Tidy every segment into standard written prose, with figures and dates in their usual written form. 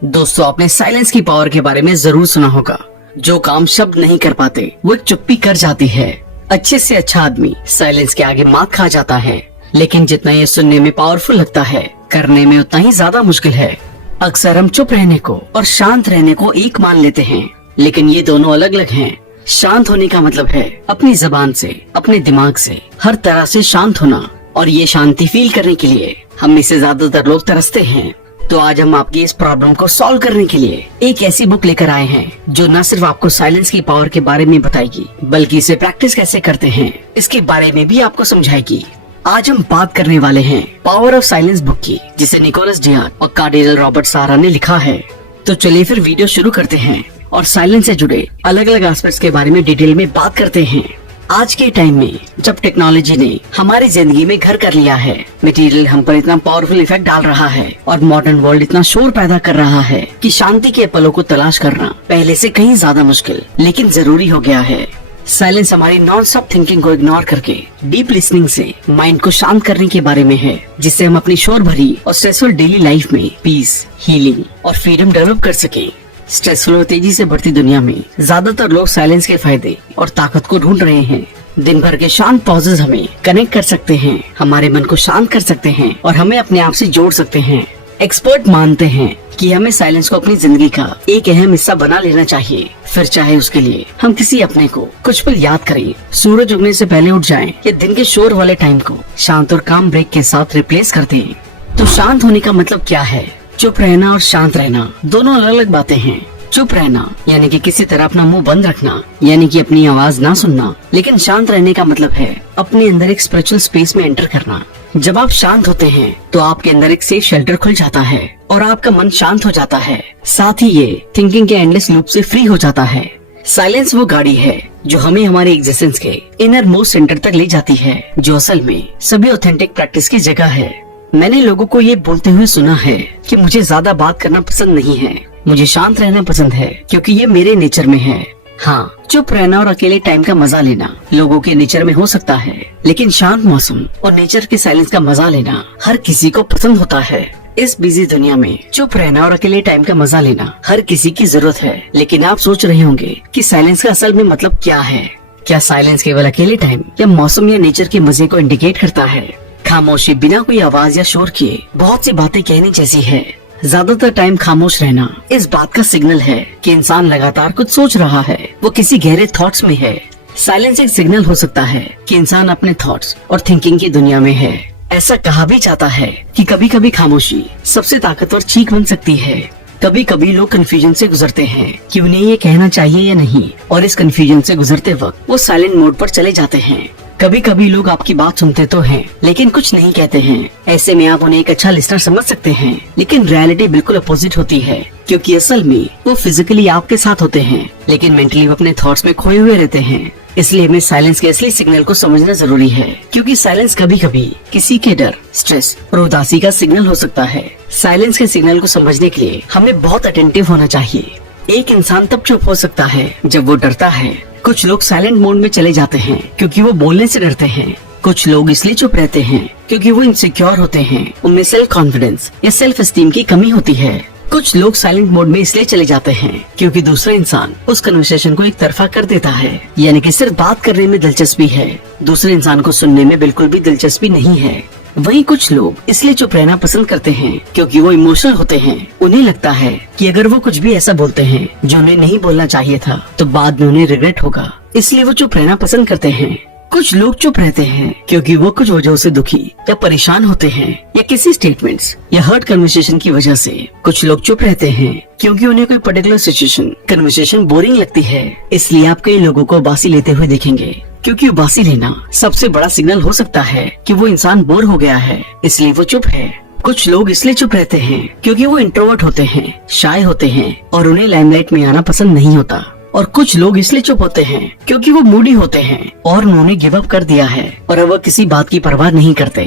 दोस्तों, आपने साइलेंस की पावर के बारे में जरूर सुना होगा। जो काम शब्द नहीं कर पाते वो एक चुप्पी कर जाती है। अच्छे से अच्छा आदमी साइलेंस के आगे मात खा जाता है, लेकिन जितना ये सुनने में पावरफुल लगता है, करने में उतना ही ज्यादा मुश्किल है। अक्सर हम चुप रहने को और शांत रहने को एक मान लेते हैं, लेकिन ये दोनों अलग अलग हैं। शांत होने का मतलब है अपनी जबान से, अपने दिमाग से, हर तरह से शांत होना, और ये शांति फील करने के लिए हम में से ज्यादातर लोग तरसते हैं। तो आज हम आपकी इस प्रॉब्लम को सॉल्व करने के लिए एक ऐसी बुक लेकर आए हैं जो न सिर्फ आपको साइलेंस की पावर के बारे में बताएगी, बल्कि इसे प्रैक्टिस कैसे करते हैं इसके बारे में भी आपको समझाएगी। आज हम बात करने वाले हैं पावर ऑफ साइलेंस बुक की, जिसे निकोलस डियान और कार्डिनल रॉबर्ट सारा ने लिखा है। तो चलिए फिर वीडियो शुरू करते हैं और साइलेंस से जुड़े अलग अलग एस्पेक्ट्स के बारे में डिटेल में बात करते हैं। आज के टाइम में जब टेक्नोलॉजी ने हमारी जिंदगी में घर कर लिया है, मटेरियल हम पर इतना पावरफुल इफेक्ट डाल रहा है और मॉडर्न वर्ल्ड इतना शोर पैदा कर रहा है कि शांति के पलों को तलाश करना पहले से कहीं ज्यादा मुश्किल लेकिन जरूरी हो गया है। साइलेंस हमारी नॉन स्टॉप थिंकिंग को इग्नोर करके डीप लिसनिंग से माइंड को शांत करने के बारे में है, जिससे हम अपनी शोर भरी और स्ट्रेसफुल डेली लाइफ में पीस, हीलिंग और फ्रीडम डेवलप कर सके। स्ट्रेसफुल और तेजी से बढ़ती दुनिया में ज्यादातर लोग साइलेंस के फायदे और ताकत को ढूंढ रहे हैं। दिन भर के शांत पॉजेज हमें कनेक्ट कर सकते हैं, हमारे मन को शांत कर सकते हैं और हमें अपने आप से जोड़ सकते हैं। एक्सपर्ट मानते हैं कि हमें साइलेंस को अपनी जिंदगी का एक अहम हिस्सा बना लेना चाहिए, फिर चाहे उसके लिए हम किसी अपने को कुछ पल याद करें, सूरज उगने से पहले उठ जाएं, या दिन के शोर वाले टाइम को शांत और काम ब्रेक के साथ रिप्लेस कर दें। तो शांत होने का मतलब क्या है? चुप रहना और शांत रहना दोनों अलग अलग बातें हैं। चुप रहना यानी कि किसी तरह अपना मुंह बंद रखना, यानी कि अपनी आवाज ना सुनना, लेकिन शांत रहने का मतलब है अपने अंदर एक स्पिरिचुअल स्पेस में एंटर करना। जब आप शांत होते हैं तो आपके अंदर एक सेफ शेल्टर खुल जाता है और आपका मन शांत हो जाता है। साथ ही ये थिंकिंग के एंडलेस लूप से फ्री हो जाता है। साइलेंस वो गाड़ी है जो हमें हमारे एग्जिस्टेंस के इनर मोस्ट सेंटर तक ले जाती है, जो असल में सभी ऑथेंटिक प्रैक्टिस की जगह है। मैंने लोगों को ये बोलते हुए सुना है कि मुझे ज्यादा बात करना पसंद नहीं है, मुझे शांत रहना पसंद है क्योंकि ये मेरे नेचर में है। हाँ, चुप रहना और अकेले टाइम का मजा लेना लोगों के नेचर में हो सकता है, लेकिन शांत मौसम और नेचर के साइलेंस का मजा लेना हर किसी को पसंद होता है। इस बिजी दुनिया में चुप रहना और अकेले टाइम का मजा लेना हर किसी की जरूरत है, लेकिन आप सोच रहे होंगे कि साइलेंस का असल में मतलब क्या है। क्या साइलेंस केवल अकेले टाइम या मौसम या नेचर के मजे को इंडिकेट करता है? खामोशी बिना कोई आवाज या शोर किए बहुत सी बातें कहने जैसी है। ज्यादातर टाइम खामोश रहना इस बात का सिग्नल है कि इंसान लगातार कुछ सोच रहा है, वो किसी गहरे थॉट्स में है। साइलेंस एक सिग्नल हो सकता है कि इंसान अपने थॉट्स और थिंकिंग की दुनिया में है। ऐसा कहा भी जाता है कि कभी कभी खामोशी सबसे ताकतवर चीख बन सकती है। कभी कभी लोग कंफ्यूजन से गुजरते हैं कि उन्हें ये कहना चाहिए या नहीं, और इस कंफ्यूजन से गुजरते वक्त वो साइलेंट मोड पर चले जाते हैं। कभी कभी लोग आपकी बात सुनते तो हैं, लेकिन कुछ नहीं कहते हैं। ऐसे में आप उन्हें एक अच्छा लिसनर समझ सकते हैं, लेकिन रियलिटी बिल्कुल अपोजिट होती है, क्योंकि असल में वो फिजिकली आपके साथ होते हैं, लेकिन मेंटली वो अपने थॉट्स में खोए हुए रहते हैं। इसलिए हमें साइलेंस के असली सिग्नल को समझना जरूरी है, क्योंकि साइलेंस कभी कभी किसी के डर, स्ट्रेस और उदासी का सिग्नल हो सकता है। साइलेंस के सिग्नल को समझने के लिए हमें बहुत अटेंटिव होना चाहिए। एक इंसान तब चुप हो सकता है जब वो डरता है। कुछ लोग साइलेंट मोड में चले जाते हैं क्योंकि वो बोलने से डरते हैं। कुछ लोग इसलिए चुप रहते हैं क्योंकि वो इनसिक्योर होते हैं, उनमें सेल्फ कॉन्फिडेंस या सेल्फ एस्टीम की कमी होती है। कुछ लोग साइलेंट मोड में इसलिए चले जाते हैं क्योंकि दूसरा इंसान उस कन्वर्सेशन को एक तरफा कर देता है, यानी कि सिर्फ बात करने में दिलचस्पी है, दूसरे इंसान को सुनने में बिल्कुल भी दिलचस्पी नहीं है। वहीं कुछ लोग इसलिए चुप रहना पसंद करते हैं क्योंकि वो इमोशनल होते हैं। उन्हें लगता है कि अगर वो कुछ भी ऐसा बोलते हैं जो उन्हें नहीं बोलना चाहिए था, तो बाद में उन्हें रिग्रेट होगा, इसलिए वो चुप रहना पसंद करते हैं। कुछ लोग चुप रहते हैं क्योंकि वो कुछ वजहों से दुखी या परेशान होते हैं, या किसी स्टेटमेंट्स या हर्ट कन्वर्सेशन की वजह से। कुछ लोग चुप रहते हैं क्योंकि उन्हें कोई पर्टिकुलर सिचुएशन, कन्वर्सेशन बोरिंग लगती है, इसलिए आप कई लोगों को उबासी लेते हुए देखेंगे, क्योंकि उबासी लेना सबसे बड़ा सिग्नल हो सकता है कि वो इंसान बोर हो गया है, इसलिए वो चुप है। कुछ लोग इसलिए चुप रहते हैं क्योंकि वो इंट्रोवर्ट होते हैं, शाय होते हैं और उन्हें लाइमलाइट में आना पसंद नहीं होता। और कुछ लोग इसलिए चुप होते हैं क्योंकि वो मूडी होते हैं और उन्होंने गिव अप कर दिया है और अब वो किसी बात की परवाह नहीं करते।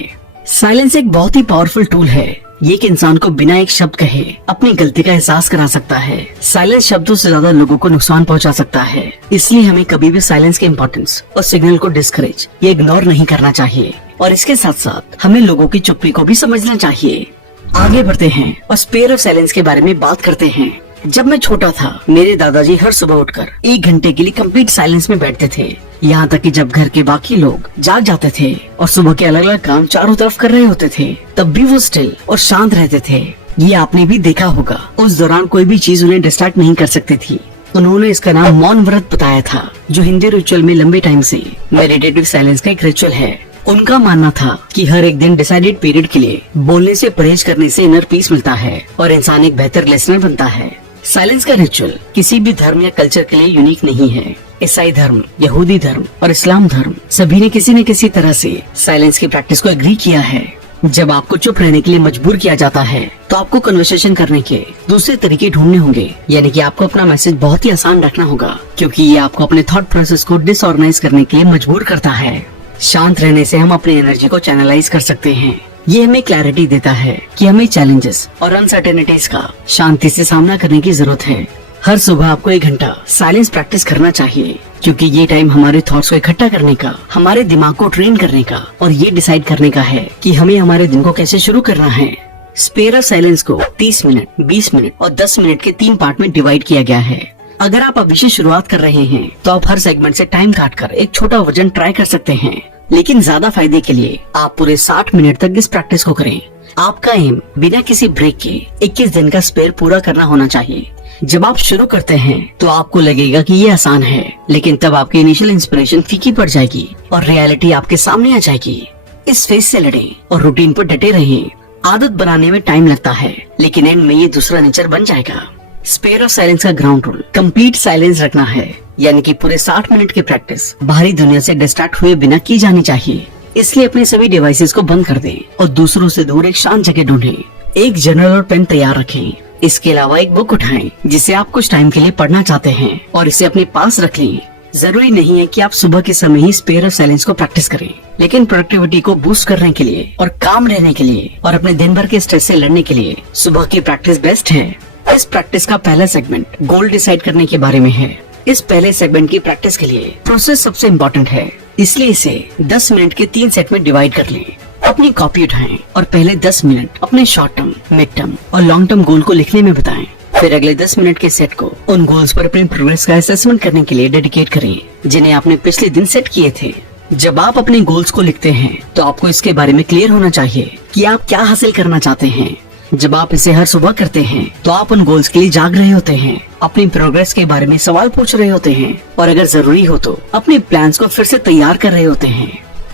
साइलेंस एक बहुत ही पावरफुल टूल है। ये एक इंसान को बिना एक शब्द कहे अपनी गलती का एहसास करा सकता है। साइलेंस शब्दों से ज्यादा लोगों को नुकसान पहुंचा सकता है, इसलिए हमें कभी भी साइलेंस के इम्पोर्टेंस और सिग्नल को डिस्करेज या इग्नोर नहीं करना चाहिए। और इसके साथ साथ हमें लोगों की चुप्पी को भी समझना चाहिए। आगे बढ़ते हैं और स्पेयर ऑफ साइलेंस के बारे में बात करते हैं। जब मैं छोटा था, मेरे दादाजी हर सुबह उठकर 1 घंटे के लिए कंप्लीट साइलेंस में बैठते थे। यहाँ तक कि जब घर के बाकी लोग जाग जाते थे और सुबह के अलग अलग काम चारों तरफ कर रहे होते थे, तब भी वो स्टिल और शांत रहते थे। ये आपने भी देखा होगा। उस दौरान कोई भी चीज उन्हें डिस्ट्रैक्ट नहीं कर सकती थी। उन्होंने इसका नाम मौन व्रत बताया था, जो हिंदी रिचुअल में लंबे टाइम से मेडिटेटिव साइलेंस का एक रिचुअल है। उनका मानना था कि हर एक दिन डिसाइडेड पीरियड के लिए बोलने से परहेज करने से इनर पीस मिलता है और इंसान एक बेहतर लिसनर बनता है। साइलेंस का रिचुअल किसी भी धर्म या कल्चर के लिए यूनिक नहीं है। ईसाई धर्म, यहूदी धर्म और इस्लाम धर्म सभी ने किसी न किसी तरह से साइलेंस की प्रैक्टिस को एग्री किया है। जब आपको चुप रहने के लिए मजबूर किया जाता है, तो आपको कन्वर्सेशन करने के दूसरे तरीके ढूंढने होंगे। यानी कि आपको अपना मैसेज बहुत ही आसान रखना होगा, क्योंकि ये आपको अपने थॉट प्रोसेस को डिसऑर्गेनाइज करने के लिए मजबूर करता है। शांत रहने से हम अपनी एनर्जी को चैनलाइज कर सकते हैं। ये हमें क्लैरिटी देता है कि हमें चैलेंजेस और अनसर्टेनिटीज का शांति से सामना करने की जरूरत है। हर सुबह आपको 1 घंटा साइलेंस प्रैक्टिस करना चाहिए, क्योंकि ये टाइम हमारे थॉट्स को इकट्ठा करने का, हमारे दिमाग को ट्रेन करने का और ये डिसाइड करने का है कि हमें हमारे दिन को कैसे शुरू करना है। स्पेयर ऑफ साइलेंस को 30 मिनट, 20 मिनट और 10 मिनट के 3 पार्ट में डिवाइड किया गया है। अगर आप अभी से शुरुआत कर रहे हैं, तो आप हर सेगमेंट से टाइम काटकर एक छोटा वर्जन ट्राई कर सकते हैं। लेकिन ज्यादा फायदे के लिए आप पूरे 60 मिनट तक इस प्रैक्टिस को करें। आपका एम बिना किसी ब्रेक के 21 दिन का स्पेयर पूरा करना होना चाहिए। जब आप शुरू करते हैं तो आपको लगेगा कि ये आसान है, लेकिन तब आपकी इनिशियल इंस्पिरेशन फीकी पड़ जाएगी और रियलिटी आपके सामने आ जाएगी। इस फेज से लड़ें और रूटीन पर डटे रहें। आदत बनाने में टाइम लगता है, लेकिन एंड में ये दूसरा नेचर बन जाएगा। स्पेयर ऑफ साइलेंस का ग्राउंड रूल कंप्लीट साइलेंस रखना है, यानी कि पूरे 60 मिनट की प्रैक्टिस बाहरी दुनिया से डिस्ट्रैक्ट हुए बिना की जानी चाहिए। इसलिए अपने सभी डिवाइसेस को बंद कर दें और दूसरों से दूर एक शांत जगह ढूंढें। एक जर्नल और पेन तैयार रखें। इसके अलावा एक बुक उठाएं जिसे आप कुछ टाइम के लिए पढ़ना चाहते हैं और इसे अपने पास रख लें। जरूरी नहीं है कि आप सुबह के समय ही स्पेयर ऑफ साइलेंस को प्रैक्टिस करें, लेकिन प्रोडक्टिविटी को बूस्ट करने के लिए और काम रहने के लिए और अपने दिन भर के स्ट्रेस से लड़ने के लिए सुबह की प्रैक्टिस बेस्ट है। इस प्रैक्टिस का पहला सेगमेंट गोल डिसाइड करने के बारे में है। इस पहले सेगमेंट की प्रैक्टिस के लिए प्रोसेस सबसे इम्पोर्टेंट है, इसलिए इसे 10 मिनट के 3 सेट में डिवाइड कर लें। अपनी कॉपी उठाएं और पहले 10 मिनट अपने शॉर्ट टर्म, मिड टर्म और लॉन्ग टर्म गोल को लिखने में बिताएं। फिर अगले 10 मिनट के सेट को उन गोल्स पर अपनी प्रोग्रेस का असेसमेंट करने के लिए डेडिकेट करें, जिन्हें आपने पिछले दिन सेट किए थे। जब आप अपने गोल्स को लिखते हैं, तो आपको इसके बारे में क्लियर होना चाहिए कि आप क्या हासिल करना चाहते हैं। जब आप इसे हर सुबह करते हैं, तो आप उन गोल्स के लिए जाग रहे होते हैं, अपनी प्रोग्रेस के बारे में सवाल पूछ रहे होते हैं और अगर जरूरी हो तो अपने प्लान्स को फिर से तैयार कर रहे होते हैं।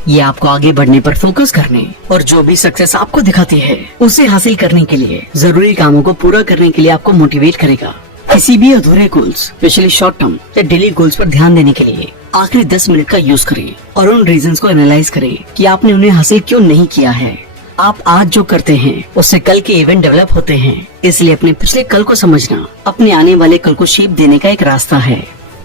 ये आपको आगे बढ़ने पर फोकस करने और जो भी सक्सेस आपको दिखाती है उसे हासिल करने के लिए, जरूरी कामों को पूरा करने के लिए आपको मोटिवेट करेगा। किसी भी अधूरे गोल्स, स्पेशली शॉर्ट टर्म या डेली गोल्स पर ध्यान देने के लिए आखिरी 10 मिनट का यूज करें और उन रीजंस को एनालाइज करें कि आपने उन्हें हासिल क्यों नहीं किया है। आप आज जो करते हैं उससे कल के इवेंट डेवलप होते हैं, इसलिए अपने पिछले कल को समझना अपने आने वाले कल को शेप देने का एक रास्ता है।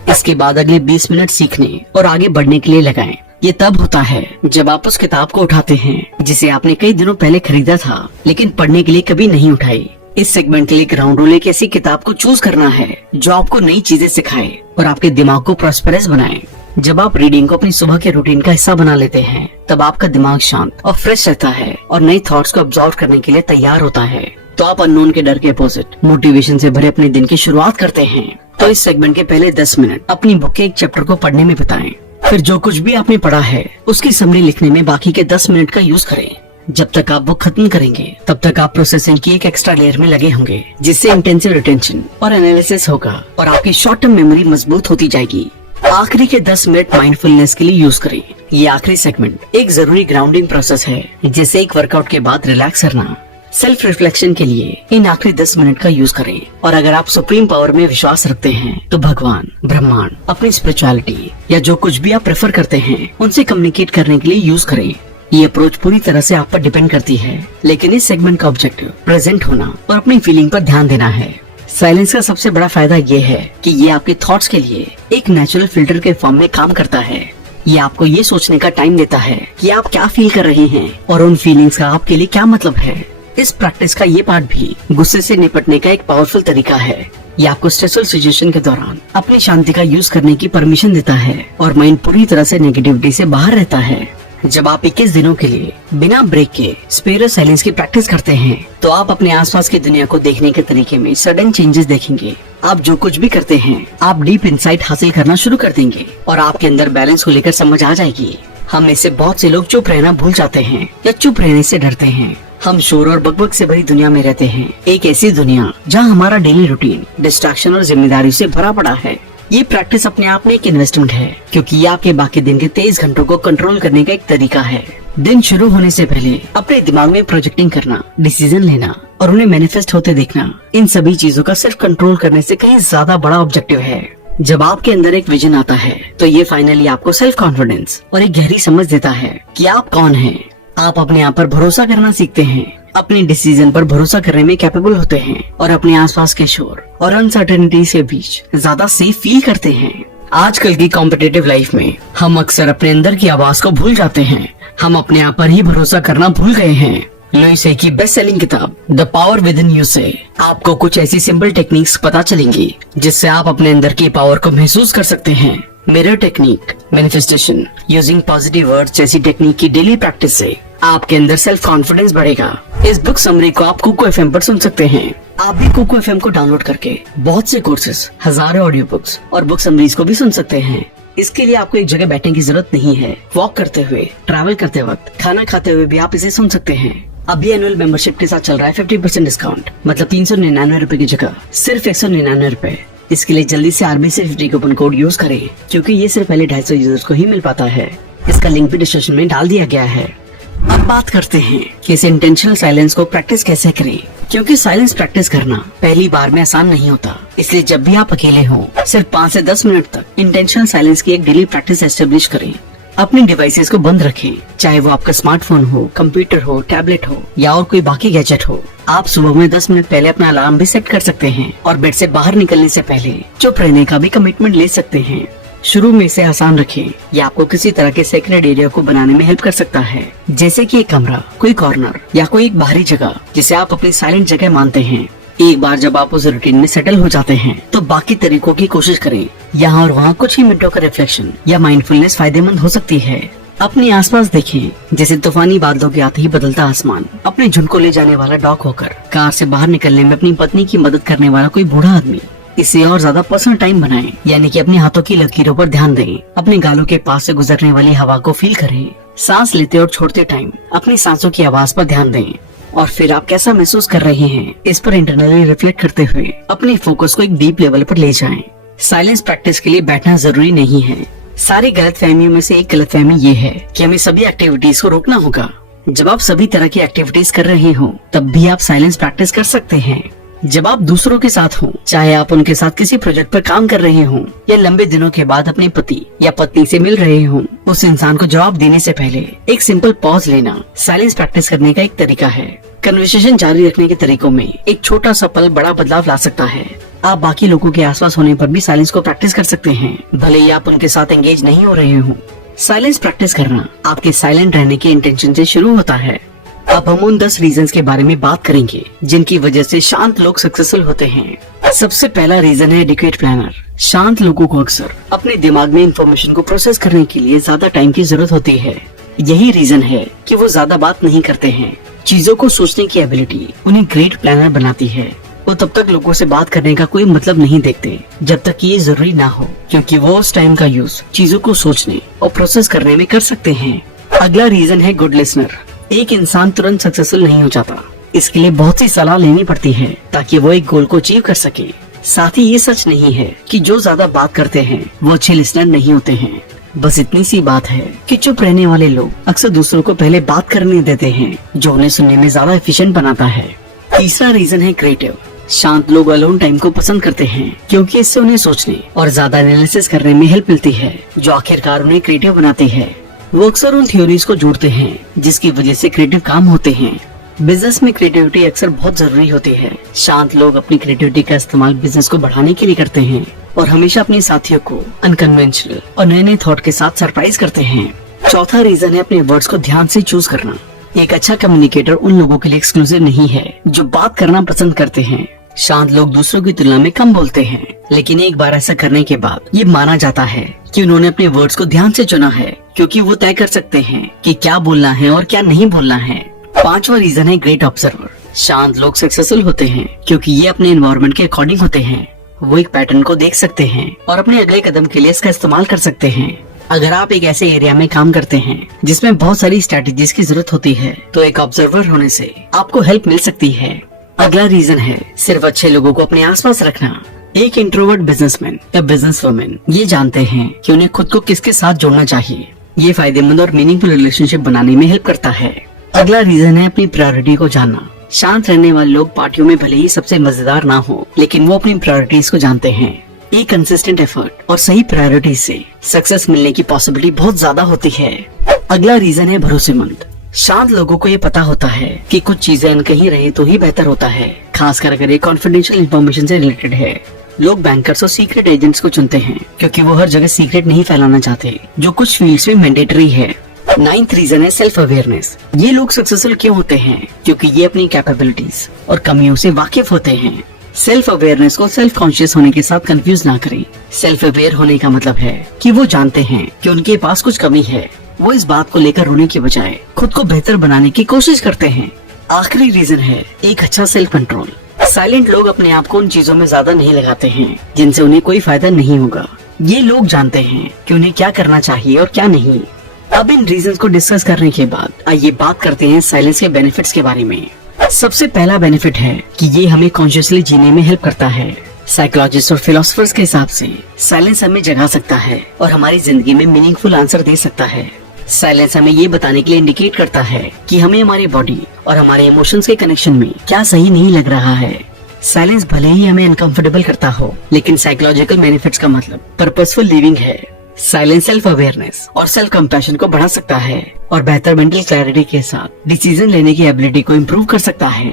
इसके बाद अगले 20 मिनट सीखने और आगे बढ़ने के लिए लगाएं। ये तब होता है जब आप उस किताब को उठाते हैं जिसे आपने कई दिनों पहले खरीदा था, लेकिन पढ़ने के लिए कभी नहीं उठाई। इस सेगमेंट के लिए ग्राउंड रूल एक ऐसी किताब को चूज करना है जो आपको नई चीजें सिखाए और आपके दिमाग को प्रॉस्पेरस बनाए। जब आप रीडिंग को अपनी सुबह के रूटीन का हिस्सा बना लेते हैं, तब आपका दिमाग शांत और फ्रेश रहता है और नए थॉट्स को अब्सॉर्ब करने के लिए तैयार होता है। तो आप अननोन के डर के अपोजिट मोटिवेशन से भरे अपने दिन की शुरुआत करते हैं। तो इस सेगमेंट के पहले 10 मिनट अपनी बुक के एक चैप्टर को पढ़ने में बिताएं। फिर जो कुछ भी आपने पढ़ा है उसकी समरी लिखने में बाकी के 10 मिनट का यूज करें। जब तक आप बुक खत्म करेंगे, तब तक आप प्रोसेसिंग की एक एक्स्ट्रा लेयर में लगे होंगे, जिससे इंटेंसिव रिटेंशन और एनालिसिस होगा और आपकी शॉर्ट टर्म मेमोरी मजबूत होती जाएगी। आखिरी के 10 मिनट माइंडफुलनेस के लिए यूज करें। ये आखिरी सेगमेंट एक जरूरी ग्राउंडिंग प्रोसेस है, जिसे एक वर्कआउट के बाद रिलैक्स करना। सेल्फ रिफ्लेक्शन के लिए इन आखिरी 10 मिनट का यूज करें। और अगर आप सुप्रीम पावर में विश्वास रखते हैं, तो भगवान, ब्रह्मांड, अपनी स्पिरिचुअलिटी या जो कुछ भी आप प्रेफर करते हैं उनसे कम्युनिकेट करने के लिए यूज करें। ये अप्रोच पूरी तरह से आप पर डिपेंड करती है, लेकिन इस सेगमेंट का ऑब्जेक्टिव प्रेजेंट होना और अपनी फीलिंग पर ध्यान देना है। साइलेंस का सबसे बड़ा फायदा ये है कि ये आपके थॉट्स के लिए एक नेचुरल फिल्टर के फॉर्म में काम करता है। ये आपको ये सोचने का टाइम देता है कि आप क्या फील कर रहे हैं और उन फीलिंग्स का आपके लिए क्या मतलब है। इस प्रैक्टिस का ये पार्ट भी गुस्से से निपटने का एक पावरफुल तरीका है। ये आपको स्ट्रेसफुल सिचुएशन के दौरान अपनी शांति का यूज करने की परमिशन देता है और माइंड पूरी तरह से नेगेटिविटी से बाहर रहता है। जब आप 21 दिनों के लिए बिना ब्रेक के स्पेरो साइलेंस की प्रैक्टिस करते हैं तो आप अपने आसपास की दुनिया को देखने के तरीके में सडन चेंजेस देखेंगे। आप जो कुछ भी करते हैं आप डीप इंसाइट हासिल करना शुरू कर देंगे और आपके अंदर बैलेंस को लेकर समझ आ जाएगी। हम में से बहुत से लोग चुप रहना भूल जाते हैं या चुप रहने से डरते हैं। हम शोर और बकबक से भरी दुनिया में रहते हैं, एक ऐसी दुनिया जहाँ हमारा डेली रूटीन डिस्ट्रैक्शन और जिम्मेदारी से भरा पड़ा है। ये प्रैक्टिस अपने आप में एक इन्वेस्टमेंट है, क्योंकि ये आपके बाकी दिन के 23 घंटों को कंट्रोल करने का एक तरीका है। दिन शुरू होने से पहले अपने दिमाग में प्रोजेक्टिंग करना, डिसीजन लेना और उन्हें मैनिफेस्ट होते देखना, इन सभी चीजों का सिर्फ कंट्रोल करने से कहीं ज्यादा बड़ा ऑब्जेक्टिव है। जब आपके अंदर एक विजन आता है तो ये फाइनली आपको सेल्फ कॉन्फिडेंस और एक गहरी समझ देता है कि आप कौन हैं। आप अपने आप पर भरोसा करना सीखते हैं, अपने डिसीजन पर भरोसा करने में कैपेबल होते हैं और अपने आसपास के शोर और अनसर्टेनिटी के बीच ज्यादा सेफ फील करते हैं। आजकल की कॉम्पिटिटिव लाइफ में हम अक्सर अपने अंदर की आवाज को भूल जाते हैं। हम अपने आप पर ही भरोसा करना भूल गए हैं। लुइस की बेस्ट सेलिंग किताब the power with in you से आपको कुछ ऐसी सिंपल टेक्निक्स पता चलेंगी जिससे आप अपने अंदर की पावर को महसूस कर सकते हैं। Mirror technique, manifestation, using positive words जैसी टेक्निक की डेली प्रैक्टिस से आपके अंदर सेल्फ कॉन्फिडेंस बढ़ेगा। इस बुक समरी को आप कुको एफएम पर सुन सकते हैं। आप भी कुको एफएम को डाउनलोड करके बहुत से कोर्सेज, हजारों ऑडियो बुक्स और बुक समरीज को भी सुन सकते हैं। इसके लिए आपको एक जगह बैठने की जरूरत नहीं है। वॉक करते हुए, ट्रैवल करते वक्त, खाना खाते हुए भी आप इसे सुन सकते हैं। अभी एनुअल मेंबरशिप के साथ चल रहा है 50% डिस्काउंट, मतलब 399 रूपए की जगह सिर्फ 199 रूपए। इसके लिए जल्दी से RBC 50 कूपन कोड यूज करें, क्योंकि ये सिर्फ पहले 250 यूजर्स को ही मिल पाता है। इसका लिंक भी डिस्क्रिप्शन में डाल दिया गया है। अब बात करते हैं कि इस इंटेंशनल साइलेंस को प्रैक्टिस कैसे करें, क्योंकि साइलेंस प्रैक्टिस करना पहली बार में आसान नहीं होता। इसलिए जब भी आप अकेले हो सिर्फ 5 से 10 मिनट तक इंटेंशनल साइलेंस की एक डेली प्रैक्टिस एस्टेब्लिश करें। अपने डिवाइसेस को बंद रखें, चाहे वो आपका स्मार्टफोन हो, कंप्यूटर हो, टैबलेट हो या और कोई बाकी गैजेट हो। आप सुबह में 10 मिनट पहले अपना अलार्म भी सेट कर सकते हैं और बेड से बाहर निकलने से पहले चुप रहने का भी कमिटमेंट ले सकते हैं। शुरू में इसे आसान रखें। ये आपको किसी तरह के सेक्रेट एरिया को बनाने में हेल्प कर सकता है, जैसे कि एक कमरा, कोई कॉर्नर या कोई एक बाहरी जगह जिसे आप अपनी साइलेंट जगह मानते हैं। एक बार जब आप उस रूटीन में सेटल हो जाते हैं तो बाकी तरीकों की कोशिश करें। यहाँ और वहाँ कुछ ही मिनटों का रिफ्लेक्शन या माइंडफुलनेस फायदेमंद हो सकती है। अपने आसपास देखें, जैसे तूफानी बादलों के आते ही बदलता आसमान, अपने झुंड को ले जाने वाला डॉग वॉकर, कार से बाहर निकलने में अपनी पत्नी की मदद करने वाला कोई बूढ़ा आदमी। इसे और ज्यादा पर्सनल टाइम बनाएं, यानी कि अपने हाथों की लकीरों पर ध्यान दें, अपने गालों के पास से गुजरने वाली हवा को फील करें। सांस लेते और छोड़ते टाइम अपनी सांसों की आवाज पर ध्यान दें और फिर आप कैसा महसूस कर रहे हैं इस पर इंटरनली रिफ्लेक्ट करते हुए अपने फोकस को एक डीप लेवल पर ले जाएं। साइलेंस प्रैक्टिस के लिए बैठना जरूरी नहीं है। सारी गलतफहमियों में से एक गलतफहमी ये है कि हमें सभी एक्टिविटीज को रोकना होगा। जब आप सभी तरह की एक्टिविटीज कर रहे हो तब भी आप साइलेंस प्रैक्टिस कर सकते हैं। जब आप दूसरों के साथ हो, चाहे आप उनके साथ किसी प्रोजेक्ट पर काम कर रहे हो या लंबे दिनों के बाद अपने पति या पत्नी से मिल रहे हो, उस इंसान को जवाब देने से पहले एक सिंपल पॉज लेना साइलेंस प्रैक्टिस करने का एक तरीका है। कन्वर्सेशन जारी रखने के तरीकों में एक छोटा सा पल बड़ा बदलाव ला सकता है। आप बाकी लोगों के आसपास होने पर भी साइलेंस को प्रैक्टिस कर सकते हैं, भले ही आप उनके साथ एंगेज नहीं हो रहे हो। साइलेंस प्रैक्टिस करना आपके साइलेंट रहने के इंटेंशन से शुरू होता है। अब हम उन 10 रीजंस के बारे में बात करेंगे जिनकी वजह से शांत लोग सक्सेसफुल होते हैं। सबसे पहला रीजन है एडिक्वेट प्लानर। शांत लोगों को अक्सर अपने दिमाग में इंफॉर्मेशन को प्रोसेस करने के लिए ज्यादा टाइम की जरूरत होती है। यही रीजन है कि वो ज्यादा बात नहीं करते हैं। चीजों को सोचने की एबिलिटी उन्हें ग्रेट प्लानर बनाती है। वो तब तक लोगों से बात करने का कोई मतलब नहीं देखते जब तक ये जरूरी ना हो, क्योंकि वो उस टाइम का यूज चीजों को सोचने और प्रोसेस करने में कर सकते हैं। अगला रीजन है गुड लिसनर। एक इंसान तुरंत सक्सेसफुल नहीं हो जाता, इसके लिए बहुत सी सलाह लेनी पड़ती है ताकि वो एक गोल को अचीव कर सके। साथ ही ये सच नहीं है कि जो ज्यादा बात करते हैं वो अच्छे लिसनर नहीं होते हैं। बस इतनी सी बात है कि चुप रहने वाले लोग अक्सर दूसरों को पहले बात करने देते हैं, जो उन्हें सुनने में ज्यादा एफिशिएंट बनाता है। तीसरा रीजन है क्रिएटिव। शांत लोग अलोन टाइम को पसंद करते हैं, क्योंकि इससे उन्हें सोचने और ज्यादा एनालिसिस करने में हेल्प मिलती है, जो आखिरकार उन्हें क्रिएटिव बनाती है। वो अक्सर उन थ्योरीज को जोड़ते हैं जिसकी वजह से क्रिएटिव काम होते हैं। बिजनेस में क्रिएटिविटी अक्सर बहुत जरूरी होती है। शांत लोग अपनी क्रिएटिविटी का इस्तेमाल बिजनेस को बढ़ाने के लिए करते हैं और हमेशा अपने साथियों को अनकन्वेंशनल और नए नए थॉट के साथ सरप्राइज करते हैं। चौथा रीजन है अपने वर्ड्स को ध्यान से चूज करना। एक अच्छा कम्युनिकेटर उन लोगों के लिए एक्सक्लूसिव नहीं है जो बात करना पसंद करते हैं। शांत लोग दूसरों की तुलना में कम बोलते हैं, लेकिन एक बार ऐसा करने के बाद ये माना जाता है कि उन्होंने अपने वर्ड्स को ध्यान से चुना है, क्योंकि वो तय कर सकते हैं कि क्या बोलना है और क्या नहीं बोलना है। 5वां रीजन है ग्रेट ऑब्जर्वर। शांत लोग सक्सेसफुल होते हैं क्योंकि ये अपने एनवायरनमेंट के अकॉर्डिंग होते हैं। वो एक पैटर्न को देख सकते हैं और अपने अगले कदम के लिए इसका इस्तेमाल कर सकते हैं। अगर आप एक ऐसे एरिया में काम करते हैं जिसमें बहुत सारी स्ट्रेटेजीज की जरूरत होती है, तो एक ऑब्जर्वर होने से आपको हेल्प मिल सकती है। अगला रीजन है सिर्फ अच्छे लोगों को अपने आसपास रखना। एक इंट्रोवर्ट बिजनेसमैन या बिजनेस वुमेन ये जानते हैं कि उन्हें खुद को किसके साथ जोड़ना चाहिए। ये फायदेमंद और मीनिंगफुल रिलेशनशिप बनाने में हेल्प करता है। अगला रीजन है अपनी प्रायोरिटी को जानना। शांत रहने वाले लोग पार्टियों में भले ही सबसे मजेदार ना हो, लेकिन वो अपनी प्रायोरिटीज को जानते हैं। एक कंसिस्टेंट एफर्ट और सही प्रायोरिटी से सक्सेस मिलने की पॉसिबिलिटी बहुत ज्यादा होती है। अगला रीजन है भरोसेमंद। शांत लोगों को ये पता होता है कि कुछ चीजें अनकही रहे तो ही बेहतर होता है, खासकर अगर ये कॉन्फिडेंशियल इंफॉर्मेशन से रिलेटेड है। लोग बैंकर्स और सीक्रेट एजेंट्स को चुनते हैं क्योंकि वो हर जगह सीक्रेट नहीं फैलाना चाहते, जो कुछ फील्ड्स में मैंडेटरी है। 9th रीजन है सेल्फ अवेयरनेस। ये लोग सक्सेसफुल क्यों होते हैं? क्योंकि ये अपनी कैपेबिलिटीज और कमियों से वाकिफ होते हैं। सेल्फ अवेयरनेस को सेल्फ कॉन्शियस होने के साथ कंफ्यूज ना करें। सेल्फ अवेयर होने का मतलब है कि वो जानते हैं कि उनके पास कुछ कमी है। वो इस बात को लेकर रोने के बजाय खुद को बेहतर बनाने की कोशिश करते हैं। आखिरी रीजन है एक अच्छा सेल्फ कंट्रोल। साइलेंट लोग अपने आप को उन चीजों में ज्यादा नहीं लगाते हैं जिनसे उन्हें कोई फायदा नहीं होगा। ये लोग जानते हैं कि उन्हें क्या करना चाहिए और क्या नहीं। अब इन रीजंस को डिस्कस करने के बाद आइए बात करते हैं साइलेंस के बेनिफिट्स के बारे में। सबसे पहला बेनिफिट है कि ये हमें कॉन्शियसली जीने में हेल्प करता है। साइकोलॉजिस्ट और फिलोसोफर्स के हिसाब से साइलेंस हमें जगा सकता है और हमारी जिंदगी में मीनिंगफुल आंसर दे सकता है। साइलेंस हमें ये बताने के लिए इंडिकेट करता है कि हमें हमारी बॉडी और हमारे इमोशंस के कनेक्शन में क्या सही नहीं लग रहा है। साइलेंस भले ही हमें अनकंफर्टेबल करता हो, लेकिन साइकोलॉजिकल बेनिफिट्स का मतलब पर्पसफुल लिविंग है। साइलेंस सेल्फ अवेयरनेस और सेल्फ कंपैशन को बढ़ा सकता है और बेहतर मेंटल क्लैरिटी के साथ डिसीजन लेने की एबिलिटी को इम्प्रूव कर सकता है।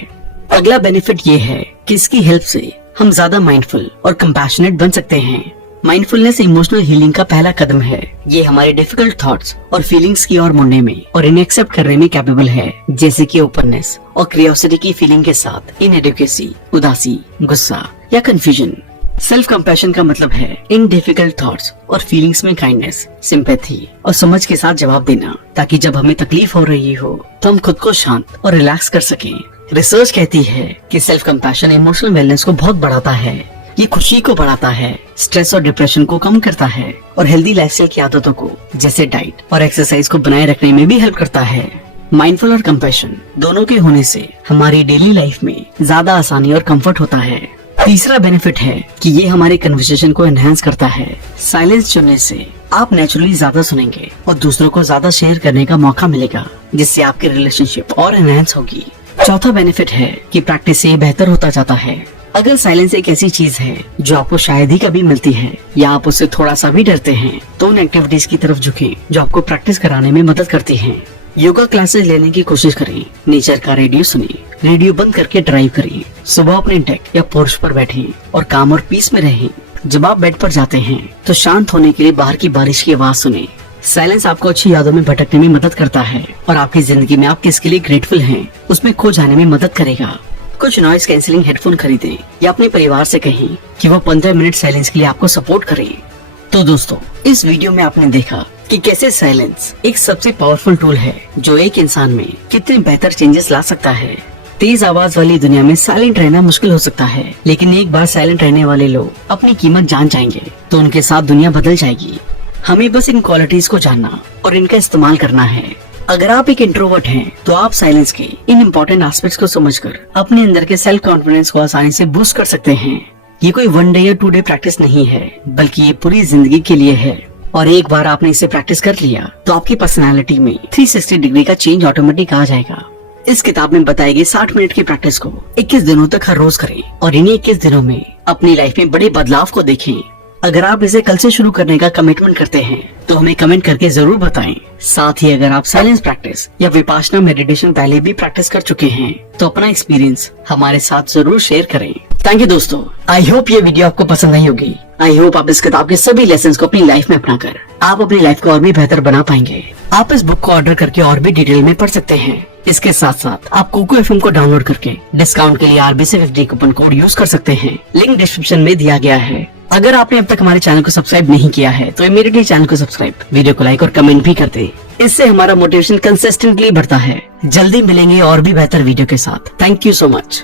अगला बेनिफिट ये है कि इसकी हेल्प से हम ज्यादा माइंडफुल और कंपैशनेट बन सकते हैं। माइंडफुलनेस इमोशनल हीलिंग का पहला कदम है। ये हमारे डिफिकल्ट थॉट्स और फीलिंग्स की ओर मुड़ने में और इन्हें एक्सेप्ट करने में कैपेबल है, जैसे कि ओपननेस और क्यूरियोसिटी की फीलिंग के साथ इनएडुकेसी, उदासी, गुस्सा या कंफ्यूजन। सेल्फ कंपैशन का मतलब है इन डिफिकल्ट थॉट्स और फीलिंग्स में काइंडनेस, सिंपैथी और समझ के साथ जवाब देना, ताकि जब हमें तकलीफ हो रही हो तो हम खुद को शांत और रिलैक्स कर सकें। रिसर्च कहती है कि सेल्फ कंपैशन इमोशनल वेलनेस को बहुत बढ़ाता है। ये खुशी को बढ़ाता है, स्ट्रेस और डिप्रेशन को कम करता है और हेल्दी लाइफस्टाइल की आदतों को जैसे डाइट और एक्सरसाइज को बनाए रखने में भी हेल्प करता है। माइंडफुल और कंपैशन दोनों के होने से हमारी डेली लाइफ में ज्यादा आसानी और कंफर्ट होता है। तीसरा बेनिफिट है कि ये हमारे कन्वर्सेशन को एनहांस करता है। साइलेंस चुनने से आप नेचुरली ज्यादा सुनेंगे और दूसरों को ज्यादा शेयर करने का मौका मिलेगा, जिससे आपकी रिलेशनशिप और एनहांस होगी। चौथा बेनिफिट है कि प्रैक्टिस से बेहतर होता जाता है। अगर साइलेंस एक ऐसी चीज है जो आपको शायद ही कभी मिलती है या आप उससे थोड़ा सा भी डरते हैं, तो उन एक्टिविटीज की तरफ झुकें जो आपको प्रैक्टिस कराने में मदद करती हैं। योगा क्लासेस लेने की कोशिश करें, नेचर का रेडियो सुनें, रेडियो बंद करके ड्राइव करें, सुबह अपने डेक या पोर्च पर बैठें और काम और पीस में रहें। जब आप बेड पर जाते हैं तो शांत होने के लिए बाहर की बारिश की आवाज सुनें। साइलेंस आपको अच्छी यादों में भटकने में मदद करता है और आपकी जिंदगी में आप किसके लिए ग्रेटफुल हैं उसमें खो जाने में मदद करेगा। कुछ नॉइज कैंसिलिंग हेडफोन खरीदें या अपने परिवार से कहें कि वो 15 मिनट साइलेंस के लिए आपको सपोर्ट करें। तो दोस्तों, इस वीडियो में आपने देखा कि कैसे साइलेंस एक सबसे पावरफुल टूल है जो एक इंसान में कितने बेहतर चेंजेस ला सकता है। तेज आवाज वाली दुनिया में साइलेंट रहना मुश्किल हो सकता है, लेकिन एक बार साइलेंट रहने वाले लोग अपनी कीमत जान जाएंगे तो उनके साथ दुनिया बदल जाएगी। हमें बस इन क्वालिटीज को जानना और इनका इस्तेमाल करना है। अगर आप एक इंट्रोवर्ट हैं, तो आप साइलेंस के इन इम्पोर्टेंट एस्पेक्ट्स को समझकर अपने अंदर के सेल्फ कॉन्फिडेंस को आसानी से बूस्ट कर सकते हैं। ये कोई 1 डे या 2 डे प्रैक्टिस नहीं है, बल्कि ये पूरी जिंदगी के लिए है। और एक बार आपने इसे प्रैक्टिस कर लिया तो आपकी पर्सनालिटी में 360 डिग्री का चेंज ऑटोमेटिक आ जाएगा। इस किताब में बताई गई 60 मिनट की प्रैक्टिस को 21 दिनों तक हर रोज करें और इन्हीं 21 दिनों में अपनी लाइफ में बड़े बदलाव को देखें। अगर आप इसे कल से शुरू करने का कमिटमेंट करते हैं तो हमें कमेंट करके जरूर बताएं। साथ ही अगर आप साइलेंस प्रैक्टिस या विपाशना मेडिटेशन पहले भी प्रैक्टिस कर चुके हैं तो अपना एक्सपीरियंस हमारे साथ जरूर शेयर करें। थैंक यू दोस्तों, आई होप ये वीडियो आपको पसंद आई होगी। आई होप आप इस किताब के सभी लेसन्स को अपनी लाइफ में अपनाकर आप अपनी लाइफ को और भी बेहतर बना पाएंगे। आप इस बुक को ऑर्डर करके और भी डिटेल में पढ़ सकते हैं। इसके साथ साथ आप कोको एफएम को डाउनलोड करके डिस्काउंट के लिए RBC50 कूपन कोड यूज कर सकते हैं। लिंक डिस्क्रिप्शन में दिया गया है। अगर आपने अब तक हमारे चैनल को सब्सक्राइब नहीं किया है तो इमीडिएटली चैनल को सब्सक्राइब, वीडियो को लाइक और कमेंट भी कर दे। इससे हमारा मोटिवेशन कंसिस्टेंटली बढ़ता है। जल्दी मिलेंगे और भी बेहतर वीडियो के साथ। Thank you so much.